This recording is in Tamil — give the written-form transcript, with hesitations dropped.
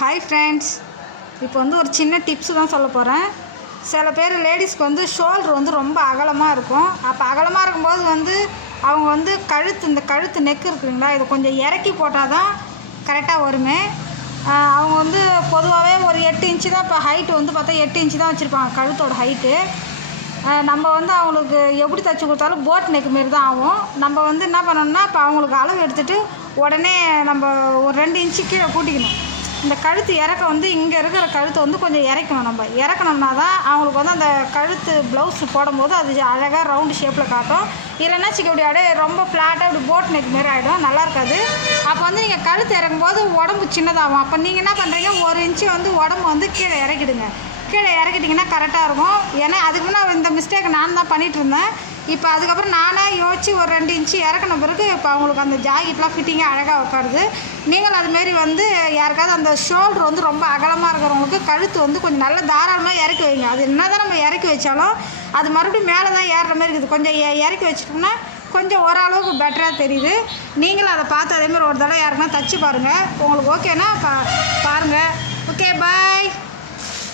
ஹாய் ஃப்ரெண்ட்ஸ், இப்போ வந்து ஒரு சின்ன டிப்ஸு தான் சொல்ல போகிறேன். சில பேர் லேடிஸ்க்கு வந்து ஷோல்ட்ரு வந்து ரொம்ப அகலமாக இருக்கும். அப்போ அகலமாக இருக்கும்போது வந்து அவங்க வந்து இந்த கழுத்து நெக்கு இருக்குதுங்களா, இதை கொஞ்சம் இறக்கி போட்டால் தான் கரெக்டாக வருமே. அவங்க வந்து பொதுவாகவே ஒரு 8 இன்ச்சு தான், இப்போ ஹைட்டு வந்து பார்த்தா 8 இன்ச்சு தான் வச்சுருப்பாங்க கழுத்தோட ஹைட்டு. நம்ம வந்து அவங்களுக்கு எப்படி தைச்சி கொடுத்தாலும் போட் நெக்கு மாரி தான் ஆகும். நம்ம வந்து என்ன பண்ணணும்னா, இப்போ அவங்களுக்கு அளவு எடுத்துகிட்டு உடனே நம்ம ஒரு 2 இன்ச்சு கீழே கூட்டிக்கணும். இந்த கழுத்து இறக்க வந்து இங்கே இருக்கிற கழுத்தை வந்து கொஞ்சம் இறக்கணும். நம்ம இறக்கணும்னா தான் அவங்களுக்கு வந்து அந்த கழுத்து ப்ளவுஸ் போடும்போது அது அழகாக ரவுண்டு ஷேப்பில் காட்டும். இல்லைன்னா இப்படி அப்படியே ரொம்ப ஃப்ளாட்டாக இப்படி போட் நெக் மாரி ஆகிடும், நல்லா இருக்காது. அப்போ வந்து நீங்கள் கழுத்து இறக்கும்போது உடம்பு சின்னதாகும். அப்போ நீங்கள் என்ன பண்ணுறீங்க, 1 இன்ச்சு வந்து உடம்பு வந்து கீழே இறக்கிடுங்க. கீழே இறக்கிட்டிங்கன்னா கரெக்டாக இருக்கும். ஏன்னா அதுக்கு முன்னே இந்த மிஸ்டேக் நான் தான் பண்ணிகிட்டு இருந்தேன். இப்போ அதுக்கப்புறம் நானாக யோசித்து ஒரு 2 இன்ச்சு இறக்கின பிறகு இப்போ அவங்களுக்கு அந்த ஜாக்கெட்லாம் ஃபிட்டிங்காக அழகாக உட்காருது. நீங்களும் அதுமாரி வந்து யாருக்காவது அந்த ஷோல்ட்ரு வந்து ரொம்ப அகலமாக இருக்கிறவங்களுக்கு கழுத்து வந்து கொஞ்சம் நல்ல தாராளமாக இறக்கி வைங்க. அது என்ன தான் நம்ம இறக்கி வச்சாலும் அது மறுபடியும் மேலே தான் ஏறுற மாதிரி இருக்குது. கொஞ்சம் இறக்கி வச்சிட்டோம்னா கொஞ்சம் ஓரளவுக்கு பெட்டராக தெரியுது. நீங்களும் அதை பார்த்து அதேமாதிரி ஒரு தடவை யாருக்குன்னா தைச்சி பாருங்கள். உங்களுக்கு ஓகேன்னா பாருங்கள். ஓகே, பாய்.